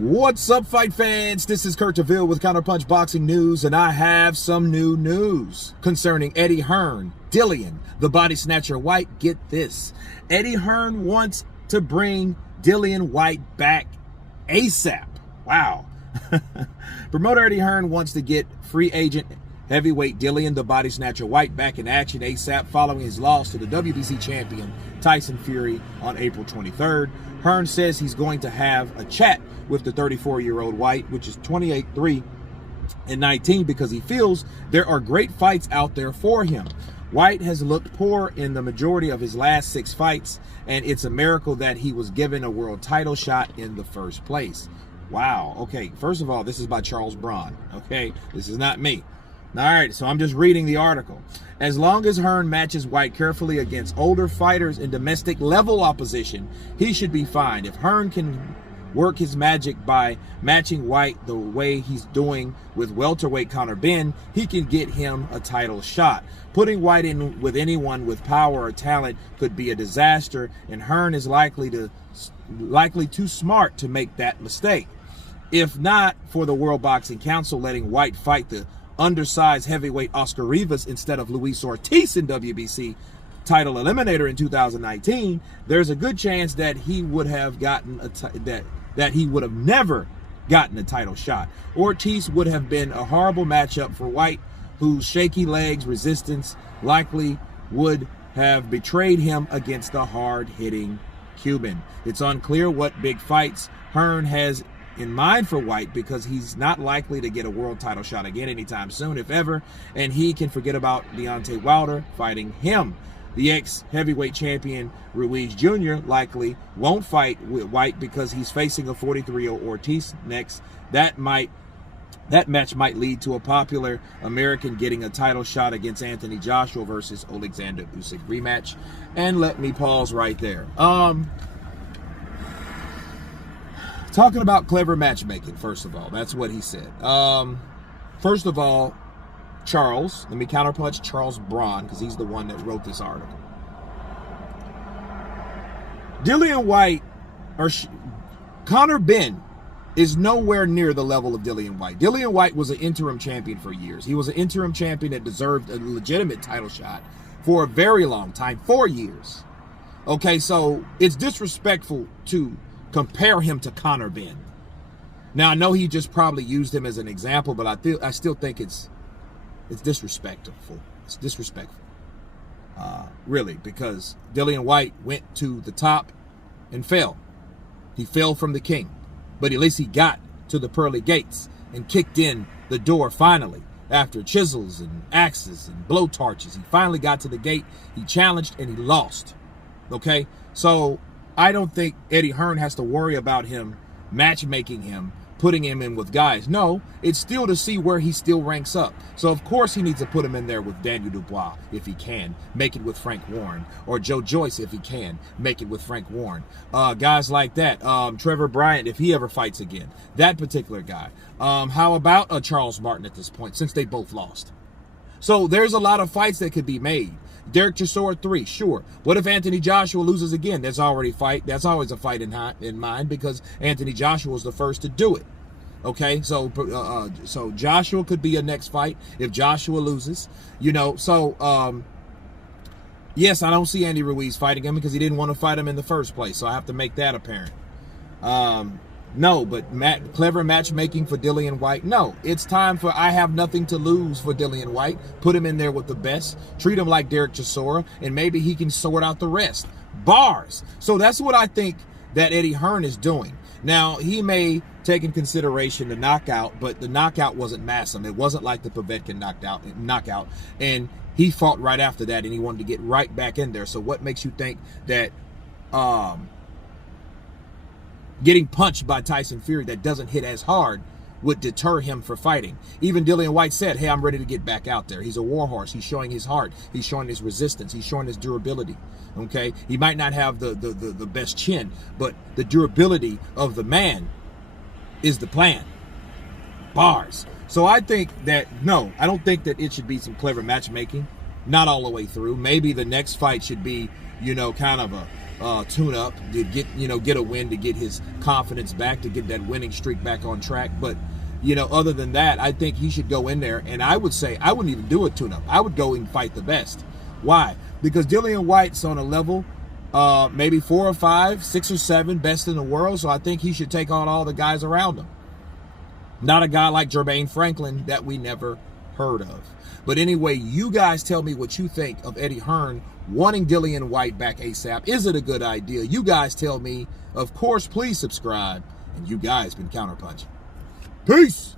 What's up, fight fans? This is Kurt DeVille with Counterpunch Boxing News, and I have some new news concerning Eddie Hearn, Dillian, the body snatcher Whyte. Get this. Eddie Hearn wants to bring Dillian Whyte back ASAP. Wow. Promoter Eddie Hearn wants to get free agent heavyweight Dillian, the body snatcher Whyte, back in action ASAP following his loss to the WBC champion Tyson Fury on April 23rd. Hearn says he's going to have a chat with the 34-year-old Whyte, which is 28, 3, and 19, because he feels there are great fights out there for him. Whyte has looked poor in the majority of his last 6 fights, and it's a miracle that he was given a world title shot in the first place. Wow. Okay, first of all, this is by Charles Braun. Okay, this is not me. All right, so I'm just reading the article. As long as Hearn matches Whyte carefully against older fighters in domestic level opposition, he should be fine. If Hearn can work his magic by matching Whyte the way he's doing with welterweight Conor Ben, he can get him a title shot. Putting Whyte in with anyone with power or talent could be a disaster, and Hearn is likely too smart to make that mistake. If not for the World Boxing Council letting Whyte fight the undersized heavyweight Oscar Rivas instead of Luis Ortiz in WBC title eliminator in 2019, there's a good chance that he would have gotten that he would have never gotten a title shot. Ortiz would have been a horrible matchup for Whyte, whose shaky legs resistance likely would have betrayed him against the hard-hitting Cuban. It's unclear what big fights Hearn has in mind for Whyte, because he's not likely to get a world title shot again anytime soon, if ever, and he can forget about Deontay Wilder fighting him. The ex-heavyweight champion Ruiz Jr. likely won't fight with Whyte because he's facing a 43-year-old Ortiz next. That match might lead to a popular American getting a title shot against Anthony Joshua versus Alexander Usyk rematch. And let me pause right there. Talking about clever matchmaking, first of all, that's what he said. First of all, Charles, let me counterpunch Charles Braun, because he's the one that wrote this article. Dillian Whyte, Conor Ben is nowhere near the level of Dillian Whyte. Dillian Whyte was an interim champion for years. He was an interim champion that deserved a legitimate title shot for a very long time, 4 years. Okay, so it's disrespectful to compare him to Conor Ben. Now, I know he just probably used him as an example, but I still think it's disrespectful. It's disrespectful, really, because Dillian Whyte went to the top and fell. He fell from the king, but at least he got to the pearly gates and kicked in the door finally. After chisels and axes and blowtorches, he finally got to the gate. He challenged and he lost. Okay, so I don't think Eddie Hearn has to worry about him matchmaking him, putting him in with guys. No, it's still to see where he still ranks up. So of course he needs to put him in there with Daniel Dubois if he can, make it with Frank Warren, or Joe Joyce if he can, make it with Frank Warren. Guys like that. Trevor Bryant if he ever fights again. That particular guy. How about Charles Martin at this point, since they both lost? So there's a lot of fights that could be made. Derek Chisora 3, sure. What if Anthony Joshua loses again? That's already fight. That's always a fight in mind, because Anthony Joshua was the first to do it. Okay, so Joshua could be a next fight if Joshua loses. You know, so yes, I don't see Andy Ruiz fighting him because he didn't want to fight him in the first place. So I have to make that apparent. No, but clever matchmaking for Dillian Whyte. No, it's time for I have nothing to lose for Dillian Whyte. Put him in there with the best. Treat him like Derek Chisora, and maybe he can sort out the rest. Bars. So that's what I think that Eddie Hearn is doing. Now, he may take in consideration the knockout, but the knockout wasn't massive. It wasn't like the Povetkin knockout, and he fought right after that, and he wanted to get right back in there. So what makes you think that getting punched by Tyson Fury that doesn't hit as hard would deter him from fighting? Even Dillian Whyte said, hey, I'm ready to get back out there. He's a warhorse. He's showing his heart. He's showing his resistance. He's showing his durability. Okay? He might not have the best chin, but the durability of the man is the plan. Bars. So I think that, no, I don't think that it should be some clever matchmaking. Not all the way through. Maybe the next fight should be, you know, kind of a tune up to get a win, to get his confidence back, to get that winning streak back on track. But other than that, I think he should go in there, and I would say I wouldn't even do a tune up. I would go and fight the best. Why? Because Dillian Whyte's on a level maybe 4 or 5, 6 or 7 best in the world. So I think he should take on all the guys around him. Not a guy like Jermaine Franklin that we never heard of. But anyway, you guys tell me what you think of Eddie Hearn wanting Dillian Whyte back ASAP. Is it a good idea? You guys tell me. Of course, please subscribe. And you guys been Counterpunching. Peace.